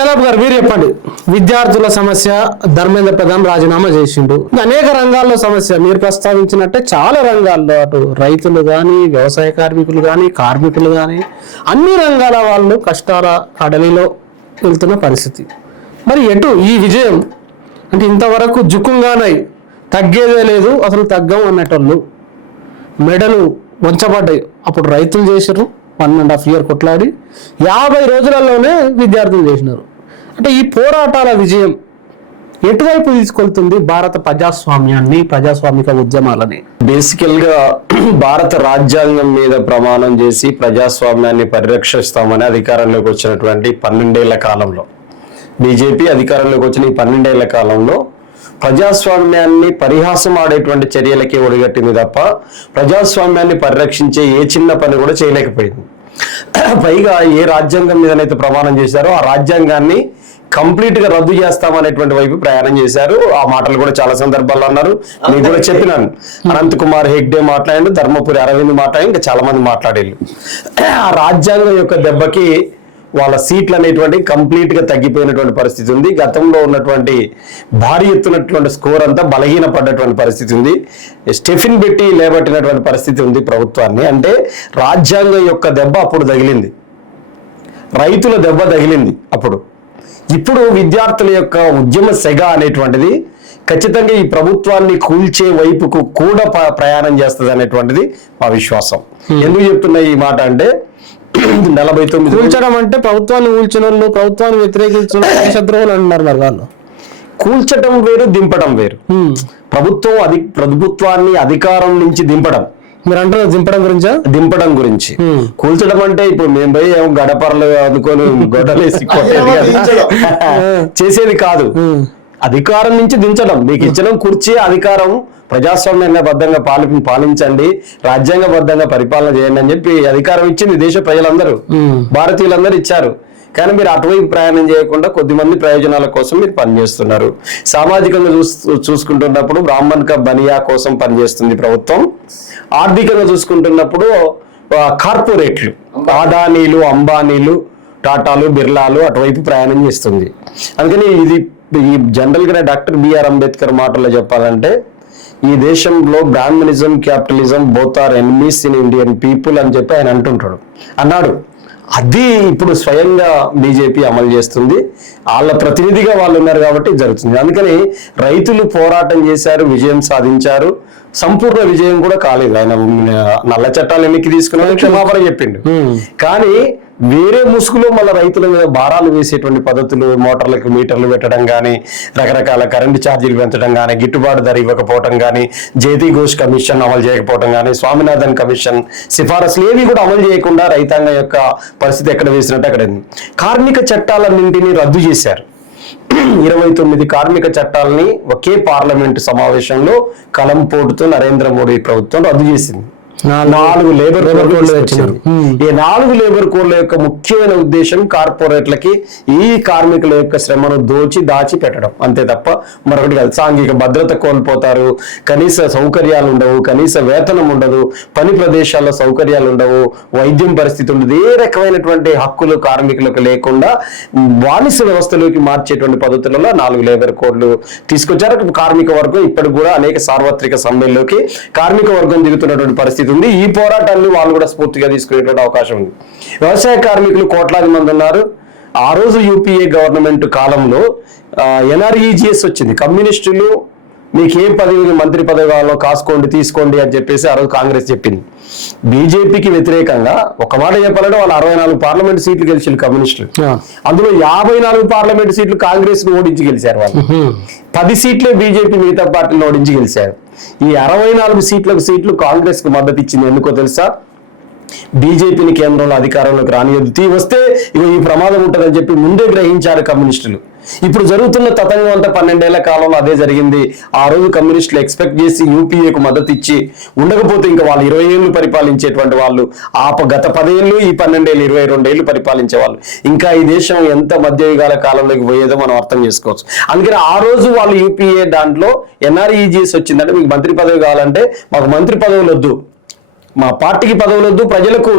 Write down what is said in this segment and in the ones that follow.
షాదాబ్ గారు మీరు చెప్పండి. విద్యార్థుల సమస్య, ధర్మేంద్ర ప్రధాన్ రాజీనామా చేసిండు. అనేక రంగాల్లో సమస్య మీరు ప్రస్తావించినట్టే చాలా రంగాల్లో, అటు రైతులు కానీ, వ్యవసాయ కార్మికులు కానీ, కార్మికులు కానీ, అన్ని రంగాల వాళ్ళు కష్టాల కడలిలో వెళ్తున్న పరిస్థితి. మరి ఎటు ఈ విజయం అంటే ఇంతవరకు జుకుంగానై తగ్గేదే లేదు, అసలు తగ్గం అన్నటోళ్ళు మెడలు వంచబడ్డాయి. అప్పుడు రైతులు చేసారు 1.5 year కొట్లాడి 50 రోజులలోనే విద్యార్థులు చేసినారు. అంటే ఈ పోరాటాల విజయం ఎటువైపు తీసుకెళ్తుంది భారత ప్రజాస్వామ్యాన్ని, ప్రజాస్వామిక ఉద్యమాలని? బేసికల్ గా భారత రాజ్యాంగం మీద ప్రమాణం చేసి ప్రజాస్వామ్యాన్ని పరిరక్షిస్తామని అధికారంలోకి వచ్చినటువంటి 12 ఏళ్ల కాలంలో, బీజేపీ అధికారంలోకి వచ్చిన ఈ 12 ఏళ్ల కాలంలో ప్రజాస్వామ్యాన్ని పరిహాసం ఆడేటువంటి చర్యలకే ఒడిగట్టింది తప్ప ప్రజాస్వామ్యాన్ని పరిరక్షించే ఏ చిన్న పని కూడా చేయలేకపోయింది. పైగా ఏ రాజ్యాంగం మీదనైతే ప్రమాణం చేశారో ఆ రాజ్యాంగాన్ని కంప్లీట్ గా రద్దు చేస్తామనేటువంటి వైపు ప్రయాణం చేశారు. ఆ మాటలు కూడా చాలా సందర్భాల్లో అన్నారు, మీకు కూడా చెప్పినాను. అనంత్ కుమార్ హెగ్డే మాట్లాడారు, ధర్మపురి అరవింద్ మాట్లాడి, ఇంకా చాలా మంది మాట్లాడారు. ఆ రాజ్యాంగం యొక్క దెబ్బకి వాళ్ళ సీట్లు అనేటువంటి కంప్లీట్ గా తగ్గిపోయినటువంటి పరిస్థితి ఉంది. గతంలో ఉన్నటువంటి భారీ ఎత్తున్నటువంటి స్కోర్ అంతా బలహీన పడ్డటువంటి పరిస్థితి ఉంది. స్టెఫిన్ పెట్టి లేబట్టినటువంటి పరిస్థితి ఉంది ప్రభుత్వాన్ని. అంటే రాజ్యాంగం యొక్క దెబ్బ అప్పుడు తగిలింది, రైతుల దెబ్బ తగిలింది అప్పుడు. ఇప్పుడు విద్యార్థుల యొక్క ఉద్యమ సెగ అనేటువంటిది ఖచ్చితంగా ఈ ప్రభుత్వాన్ని కూల్చే వైపుకు కూడా ప్రయాణం చేస్తుంది అనేటువంటిది మా విశ్వాసం. ఎందుకు చెప్తున్నా ఈ మాట అంటే 49 కూల్చడం అంటే ప్రభుత్వాన్ని కూల్చిన వాళ్ళు, ప్రభుత్వాన్ని వ్యతిరేకించిన దేశద్రోహులు అంటున్నారు. మరి వాళ్ళు కూల్చడం వేరు, దింపడం వేరు. ప్రభుత్వాన్ని అధికారం నుంచి దింపడం, మీరు అంటారు దింపడం గురించా? దింపడం గురించి. కూల్చడం అంటే ఇప్పుడు మేము పోయి గడపరలు అందుకొని గొడవలేసి చేసేది కాదు. అధికారం నుంచి దించడం, మీకు ఇచ్చడం కుర్చీ అధికారం, ప్రజాస్వామ్యబద్ధంగా పాలించండి, రాజ్యాంగబద్ధంగా పరిపాలన చేయండి అని చెప్పి అధికారం ఇచ్చింది దేశ ప్రజలందరూ, భారతీయులందరూ ఇచ్చారు. కానీ మీరు అటువైపు ప్రయాణం చేయకుండా కొద్దిమంది ప్రయోజనాల కోసం మీరు పనిచేస్తున్నారు. సామాజికంగా చూసుకుంటున్నప్పుడు బ్రాహ్మణ్ కా బనియా కోసం పనిచేస్తుంది ప్రభుత్వం. ఆర్థికంగా చూసుకుంటున్నప్పుడు కార్పొరేట్లు, అదానీలు, అంబానీలు, టాటాలు, బిర్లాలు అటువైపు ప్రయాణం చేస్తుంది. అందుకని ఈ జనరల్ గా డాక్టర్ బిఆర్ అంబేద్కర్ మాటల్లో చెప్పాలంటే, ఈ దేశంలో brahminism, capitalism both are enemies in Indian people అని చెప్పి ఆయన అన్నాడు. అది ఇప్పుడు స్వయంగా బీజేపీ అమలు చేస్తుంది. వాళ్ళ ప్రతినిధిగా వాళ్ళు ఉన్నారు కాబట్టి జరుగుతుంది. అందుకని రైతులు పోరాటం చేశారు, విజయం సాధించారు. సంపూర్ణ విజయం కూడా కాలేదు. ఆయన నల్ల చట్టాలు ఎన్నికి తీసుకున్నారని క్షమాపణ చెప్పిండు. కానీ వేరే ముసుగులో మళ్ళీ రైతుల మీద భారాలు వేసేటువంటి పద్ధతులు, మోటార్లకు మీటర్లు పెట్టడం కానీ, రకరకాల కరెంటు ఛార్జీలు పెంచడం కానీ, గిట్టుబాటు ధర ఇవ్వకపోవడం కానీ, జేతీ ఘోష్ కమిషన్ అమలు చేయకపోవడం కానీ, స్వామినాథన్ కమిషన్ సిఫారసులు ఏవి కూడా అమలు చేయకుండా రైతాంగం యొక్క పరిస్థితి ఎక్కడ వేసినట్టు అక్కడ. కార్మిక చట్టాలన్నింటినీ రద్దు చేశారు. 29 కార్మిక చట్టాలని ఒకే పార్లమెంటు సమావేశంలో కలంపోటుతో నరేంద్ర మోడీ ప్రభుత్వం రద్దు చేసింది. 4 లేబర్ కోడ్లు వచ్చారు. ఈ 4 లేబర్ కోడ్ల యొక్క ముఖ్యమైన ఉద్దేశం కార్పొరేట్లకి ఈ కార్మికుల యొక్క శ్రమను దాచి పెట్టడం, అంతే తప్ప మరొకటి కాదు. సాంఘిక భద్రత కోల్పోతారు, కనీస సౌకర్యాలు ఉండవు, కనీస వేతనం ఉండదు, పని ప్రదేశాల్లో సౌకర్యాలు ఉండవు, వైద్యం పరిస్థితి ఉండదు. ఏ రకమైనటువంటి హక్కులు కార్మికులకు లేకుండా బానిస వ్యవస్థలోకి మార్చేటువంటి పద్ధతులలో 4 లేబర్ కోడ్లు తీసుకొచ్చారు. కార్మిక వర్గం ఇప్పటికి కూడా అనేక సార్వత్రిక సమ్మెల్లోకి కార్మిక వర్గం దిగుతున్నటువంటి పరిస్థితి ఉంది. ఈ పోరాటాన్ని వాళ్ళు కూడా స్ఫూర్తిగా తీసుకునేటువంటి అవకాశం ఉంది. వ్యవసాయ కార్మికులు కోట్లాది మంది ఉన్నారు. ఆ రోజు యూపీఏ గవర్నమెంట్ కాలంలో ఎన్ఆర్ఈజిఎస్ వచ్చింది. కమ్యూనిస్టులు మీకు ఏ పదవి, మంత్రి పదవి కావాలో కాసుకోండి, తీసుకోండి అని చెప్పేసి ఆ రోజు కాంగ్రెస్ చెప్పింది. బీజేపీకి వ్యతిరేకంగా ఒక మాట చెప్పాలంటే వాళ్ళు 64 పార్లమెంట్ సీట్లు గెలిచారు కమ్యూనిస్టులు. అందులో 54 పార్లమెంట్ సీట్లు కాంగ్రెస్ ను ఓడించి గెలిచారు. వాళ్ళు 10 సీట్లే బీజేపీ మిగతా పార్టీలను ఓడించి గెలిచారు. ఈ 64 సీట్లు కాంగ్రెస్ కు మద్దతు ఇచ్చింది. ఎందుకో తెలుసా? బీజేపీని కేంద్రంలో అధికారంలోకి రానియొద్దు, వస్తే ఈ ప్రమాదం ఉంటుందని చెప్పి ముందే గ్రహించారు కమ్యూనిస్టులు. ఇప్పుడు జరుగుతున్న తతంగం అంతా 12 ఏళ్ల కాలంలో అదే జరిగింది. ఆ రోజు కమ్యూనిస్టులు ఎక్స్పెక్ట్ చేసి యూపీఏకు మద్దతు ఇచ్చి ఉండకపోతే ఇంకా వాళ్ళు 20 ఏళ్ళు పరిపాలించేటువంటి వాళ్ళు, గత 10 ఏళ్ళు, ఈ 12 ఏళ్ళు, 22 ఏళ్ళు పరిపాలించే వాళ్ళు. ఇంకా ఈ దేశం ఎంత మధ్యయుగాల కాలంలోకి పోయేదో మనం అర్థం చేసుకోవచ్చు. అందుకని ఆ రోజు వాళ్ళు యూపీఏ దాంట్లో ఎన్ఆర్ఈజిఎస్ వచ్చిందంటే, మీకు మంత్రి పదవి కావాలంటే మాకు మంత్రి పదవులు వద్దు, మా పార్టీకి పదవులు వద్దు, ప్రజలకు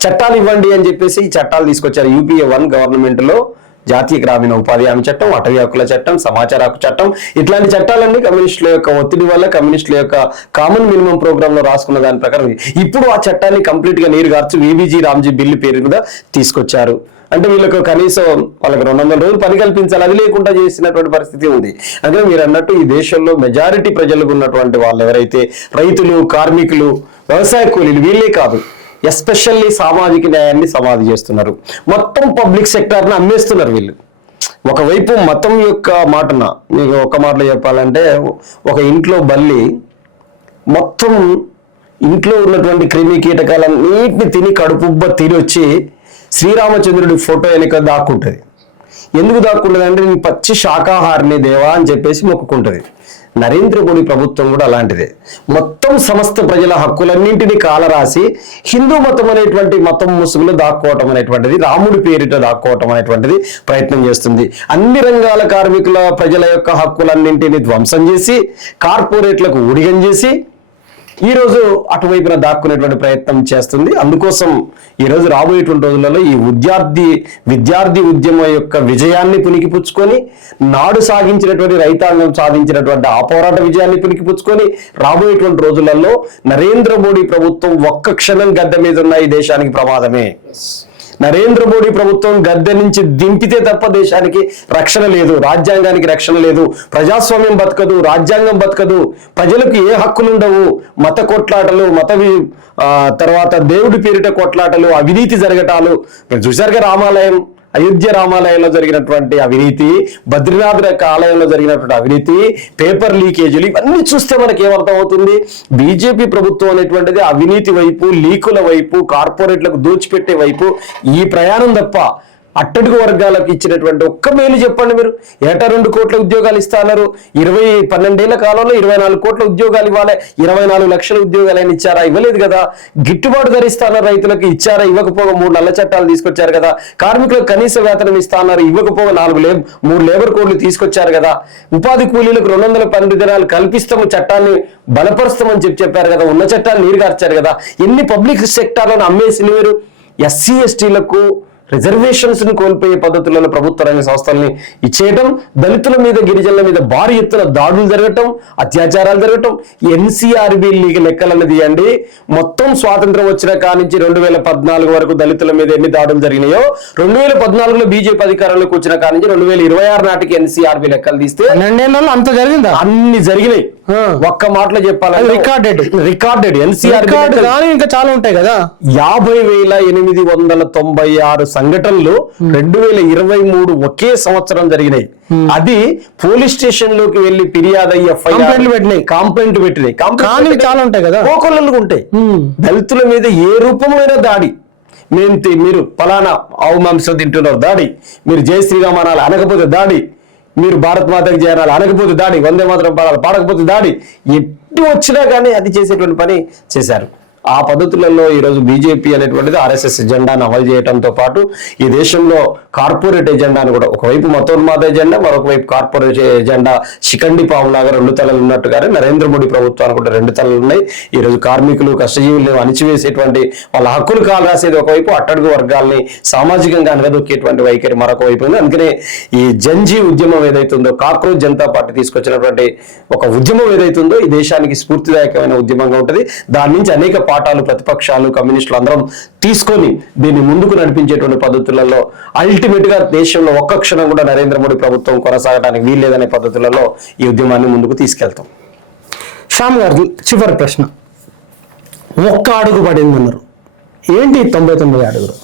చట్టాలు ఇవ్వండి అని చెప్పేసి ఈ చట్టాలు తీసుకొచ్చారు. యూపీఏ 1 గవర్నమెంట్ లో జాతీయ గ్రామీణ ఉపాధి హామీ చట్టం, అటవీ హక్కుల చట్టం, సమాచార హక్కు చట్టం, ఇట్లాంటి చట్టాలన్నీ కమ్యూనిస్టుల యొక్క ఒత్తిడి వల్ల కమ్యూనిస్టుల యొక్క కామన్ మినిమం ప్రోగ్రామ్ లో రాసుకున్న దాని ప్రకారం ఇప్పుడు ఆ చట్టాన్ని కంప్లీట్ గా నీరుగార్చి విబిజీ రామ్జీ బిల్లు పేరు మీద తీసుకొచ్చారు. అంటే వీళ్ళకు కనీసం వాళ్ళకి 200 రోజులు పని కల్పించాలి, అది లేకుండా చేసినటువంటి పరిస్థితి ఉంది. అందుకే మీరు అన్నట్టు ఈ దేశంలో మెజారిటీ ప్రజలకు ఉన్నటువంటి వాళ్ళు ఎవరైతే రైతులు, కార్మికులు, వ్యవసాయ కూలీలు వీళ్ళే కాదు, ఎస్పెషల్లీ సామాజిక న్యాయాన్ని సమాధి చేస్తున్నారు. మొత్తం పబ్లిక్ సెక్టార్ని అమ్మేస్తున్నారు వీళ్ళు. ఒకవైపు మతం యొక్క మాటన మీకు ఒక మాటలో చెప్పాలంటే, ఒక ఇంట్లో బల్లి మొత్తం ఇంట్లో ఉన్నటువంటి క్రిమి కీటకాలన్నిటిని తిని కడుపుబ్బ తిని వచ్చి శ్రీరామచంద్రుడి ఫోటో వెనుక దాక్కుంటుంది. ఎందుకు దాక్కుంటుంది అంటే నేను పచ్చి శాకాహారిని దేవా అని చెప్పేసి మొక్కుకుంటుంది. నరేంద్ర మోడీ ప్రభుత్వం కూడా అలాంటిదే. మొత్తం సమస్త ప్రజల హక్కులన్నింటినీ కాలరాసి హిందూ మతం అనేటువంటి మతం ముసుగులో దాక్కోవటం అనేటువంటిది, రాముడి పేరిట దాక్కోవటం అనేటువంటిది ప్రయత్నం చేస్తుంది. అన్ని రంగాల కార్మికుల ప్రజల యొక్క హక్కులన్నింటినీ ధ్వంసం చేసి కార్పొరేట్లకు ఊడిగం చేసి ఈరోజు అటువైపున దాక్కునేటువంటి ప్రయత్నం చేస్తుంది. అందుకోసం ఈరోజు రాబోయేటువంటి రోజులలో ఈ విద్యార్థి ఉద్యమం యొక్క విజయాన్ని పుణికిపుచ్చుకొని, నాడు సాగించినటువంటి రైతాంగం సాధించినటువంటి ఆ పోరాట విజయాన్ని పుణికిపుచ్చుకొని రాబోయేటువంటి రోజులలో నరేంద్ర మోడీ ప్రభుత్వం ఒక్క క్షణం గద్దె మీద ఉన్న ఈ దేశానికి ప్రమాదమే. నరేంద్ర మోడీ ప్రభుత్వం గద్దె నుంచి దింపితే తప్ప దేశానికి రక్షణ లేదు, రాజ్యాంగానికి రక్షణ లేదు, ప్రజాస్వామ్యం బతకదు, రాజ్యాంగం బతకదు, ప్రజలకు ఏ హక్కులు ఉండవు. మత కొట్లాటలు, తర్వాత దేవుడి పేరిట కొట్లాటలు, అవినీతి జరగటాలు మీరు చూశారుగా. రామాలయం, అయోధ్య రామాలయంలో జరిగినటువంటి అవినీతి, బద్రీనాథ్ ఆలయంలో జరిగినటువంటి అవినీతి, పేపర్ లీకేజీలు, ఇవన్నీ చూస్తే మనకి ఏమర్థం అవుతుంది? బీజేపీ ప్రభుత్వం అనేటువంటిది అవినీతి వైపు, లీకుల వైపు, కార్పొరేట్లకు దోచిపెట్టే వైపు ఈ ప్రయాణం తప్ప అట్టడుగు వర్గాలకు ఇచ్చినటువంటి ఒక్క మేలు చెప్పండి మీరు. ఏటా 2 కోట్ల ఉద్యోగాలు ఇస్తున్నారు. 12 ఏళ్ల కాలంలో 24 కోట్ల ఉద్యోగాలు ఇవ్వాలి. 24 లక్షల ఉద్యోగాలు అయినా ఇచ్చారా? ఇవ్వలేదు కదా. గిట్టుబాటు ధర ఇస్తున్నారు, రైతులకు ఇచ్చారా? ఇవ్వకపోగా 3 నల్ల చట్టాలు తీసుకొచ్చారు కదా. కార్మికులకు కనీస వేతనం ఇస్తున్నారు, ఇవ్వకపోగా 3 లేబర్ కోడ్లు తీసుకొచ్చారు కదా. ఉపాధి కూలీలకు 212 దినాలు కల్పిస్తాము, చట్టాన్ని బలపరుస్తామని చెప్పారు కదా. ఉన్న చట్టాలు నీరుగార్చారు కదా. ఎన్ని పబ్లిక్ సెక్టార్లను అమ్మేసి మీరు ఎస్సీ ఎస్టీలకు రిజర్వేషన్స్ ని కోల్పోయే పద్ధతులలో ప్రభుత్వ రంగ సంస్థల్ని ఇచ్చేయటం, దళితుల మీద, గిరిజనుల మీద భారీ ఎత్తున దాడులు జరగటం, అత్యాచారాలు జరగటం. ఎన్సీఆర్బీ లెక్కలను తీయండి. మొత్తం స్వాతంత్రం వచ్చిన కానించి 2014 వరకు దళితుల మీద ఎన్ని దాడులు జరిగినాయో, 2014లో బీజేపీ అధికారంలోకి వచ్చిన కానించి 2026 నాటికి ఎన్సీఆర్బీ లెక్కలు తీస్తే 12 ఏళ్ళలో అంత జరిగిందా? అన్ని జరిగినాయి. ఒక్క మాటలో చెప్పాలంటే రికార్డెడ్ ఎన్సీఆర్బీ ఇంకా చాలా ఉంటాయి కదా. 50,896 సంఘటనలు 2023 ఒకే సంవత్సరం జరిగినాయి. అది పోలీస్ స్టేషన్ లోకి వెళ్లి ఫిర్యాదు అయ్యి కంప్లైంట్ పెట్టినాయి. చాలా ఉంటాయి కదా, కోకొల్లలు ఉంటాయి. దళితుల మీద ఏ రూపమైన దాడి, మీరు ఫలానా ఆవు మాంసం తింటున్నారు దాడి, మీరు జై శ్రీరామ్ అనాలి అనకపోతే దాడి, మీరు భారత్ మాతకి చేయాలి అనకపోతే దాడి, వందే మాత్రం పాడకపోతే దాడి, ఎట్టి వచ్చినా కానీ అది చేసేటువంటి పని చేశారు. ఆ పద్ధతులలో ఈరోజు బీజేపీ అనేటువంటిది ఆర్ఎస్ఎస్ ఎజెండాను అమలు చేయడంతో పాటు ఈ దేశంలో కార్పొరేట్ ఎజెండాను కూడా, ఒకవైపు మతోన్మాద ఎజెండా, మరొక వైపు కార్పొరేట్ ఎజెండా శిఖండి పాములాగా 2 తలలు ఉన్నట్టుగానే నరేంద్ర మోడీ ప్రభుత్వానికి కూడా 2 తలలు ఉన్నాయి. ఈరోజు కార్మికులు, కష్టజీవులను అణిచివేసేటువంటి, వాళ్ళ హక్కులు కాలు రాసేది ఒకవైపు, అట్టడుగు వర్గాల్ని సామాజికంగా అనగదొక్కేటువంటి వైఖరి మరొక వైపు ఉంది. అందుకనే ఈ జంజీ ఉద్యమం ఏదైతుందో, కాక్రోచ్ జనతా పార్టీ తీసుకొచ్చినటువంటి ఒక ఉద్యమం ఏదైతుందో ఈ దేశానికి స్ఫూర్తిదాయకమైన ఉద్యమంగా ఉంటుంది. దాని నుంచి అనేక పాఠాలు ప్రతిపక్షాలు, కమ్యూనిస్టులు అందరం తీసుకొని దీన్ని ముందుకు నడిపించేటువంటి పద్ధతులలో అల్టిమేట్ గా దేశంలో ఒక్క క్షణం కూడా నరేంద్ర మోడీ ప్రభుత్వం కొనసాగడానికి వీల్లేదనే పద్ధతులలో ఈ ఉద్యమాన్ని ముందుకు తీసుకెళ్తాం. శ్యామ్ గారు, చివరి ప్రశ్న. 1 అడుగు పడిందన్నారు, ఏంటి 99 అడుగులు?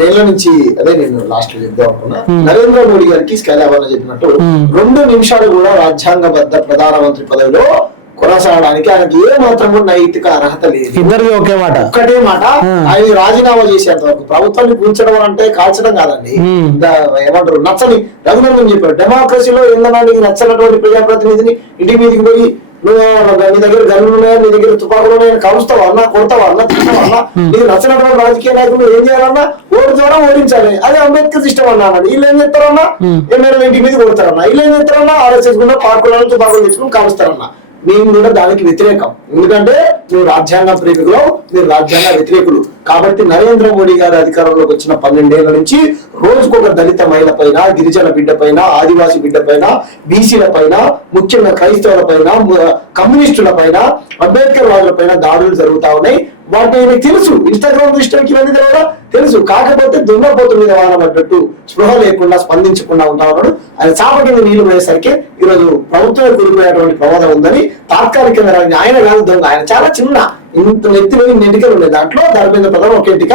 నేల నుంచి అదే నేను లాస్ట్ లో చెప్దాం అనుకున్నా. నరేంద్ర మోడీ గారికి స్కైలాబర్ చెప్పినట్టు 2 నిమిషాలు కూడా రాజ్యాంగబద్ధ ప్రధానమంత్రి పదవిలో కొనసాగడానికి ఆయనకి ఏ మాత్రం నైతిక అర్హత లేదు. ఇద్దరికి ఒకే మాట, ఒక్కటే మాట. ఆయన రాజీనామా చేసేంత వరకు ప్రభుత్వాన్ని కూర్చడం అంటే కాల్చడం కాదండి. ఏమంటారు, నచ్చని రఘునందన్ చెప్పారు, డెమోక్రసీలో ఏందన్నా నీకు నచ్చనటువంటి ప్రజాప్రతినిధిని ఇంటి మీదకి పోయి నువ్వు నీ దగ్గర గన్నులు ఉన్నాయా, నీ దగ్గర తుపాకులు ఉన్నాయని కలుస్తావా అన్నా, కొడతావా అన్నా, తింటావా అన్నా, నీకు నచ్చినటువంటి రాజకీయ నాయకులు ఏం చేయాలన్నా ఓటు ద్వారా ఓడించాలి. అదే అంబేద్కర్ సిస్టమ్ అన్నా. వీళ్ళు ఏం చేస్తారన్నా, ఎమ్మెల్యేలు ఇంటి మీద కొడతారన్నా. వీళ్ళు ఏం చేస్తారన్నా, ఆర్ఎస్ఎస్ కూడా పార్కులను తుపాకులు తెచ్చుకుని కాలుస్తారన్నా. మేము కూడా దానికి వ్యతిరేకం. ఎందుకంటే మీరు రాజ్యాంగ ప్రేమికులు, మీరు రాజ్యాంగ వ్యతిరేకులు. కాబట్టి నరేంద్ర మోడీ గారు అధికారంలోకి వచ్చిన 12 ఏళ్ల నుంచి రోజుకొక దళిత మహిళ పైన, గిరిజన బిడ్డ పైన, ఆదివాసీ బిడ్డ పైన, బీసీల పైన, ముఖ్యంగా క్రైస్తవుల పైన, కమ్యూనిస్టుల పైన, అంబేద్కర్ వాదుల పైన దాడులు జరుగుతా ఉన్నాయి. వాటిని ఆయనకు తెలుసు. ఇన్స్టాగ్రామ్ దృష్టికి ఇవన్నీ తెలియదా? తెలుసు. కాకపోతే దున్నపోతు మీద వానబడ్డట్టు స్పృహ లేకుండా స్పందించకుండా ఉంటా ఉన్నాడు. ఆయన చాప కింద నీళ్లు పోయేసరికి ఈరోజు ప్రభుత్వమే కూలిపోయేటువంటి ప్రమాదం ఉందని తాత్కాలికంగా ఆయన కాదు దొంగ, ఆయన చాలా చిన్న ఇంత నెత్తిలో ఎంటికలు ఉన్నాయి. దాంట్లో ధర్మేంద్ర ప్రధాన ఒక ఎంటిక,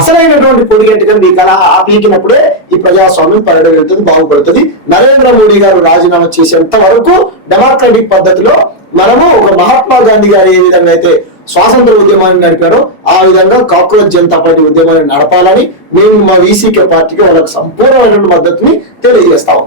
అసలైనటువంటి పొడి ఎంటికలు మీకు అలా ఆ పీకినప్పుడే ఈ ప్రజాస్వామ్యం పరిడగలుగుతుంది, బాగుపడుతుంది. నరేంద్ర మోడీ గారు రాజీనామా చేసేంత వరకు డెమోక్రటిక్ పద్ధతిలో మనము ఒక మహాత్మా గాంధీ గారు ఏ విధంగా అయితే స్వాతంత్ర ఉద్యమాన్ని నడిపారో ఆ విధంగా కాక్రోచ్ జనతా పార్టీ ఉద్యమాన్ని నడపాలని మేము మా వీసీకే పార్టీకి వాళ్ళకి సంపూర్ణమైనటువంటి మద్దతుని తెలియజేస్తాము.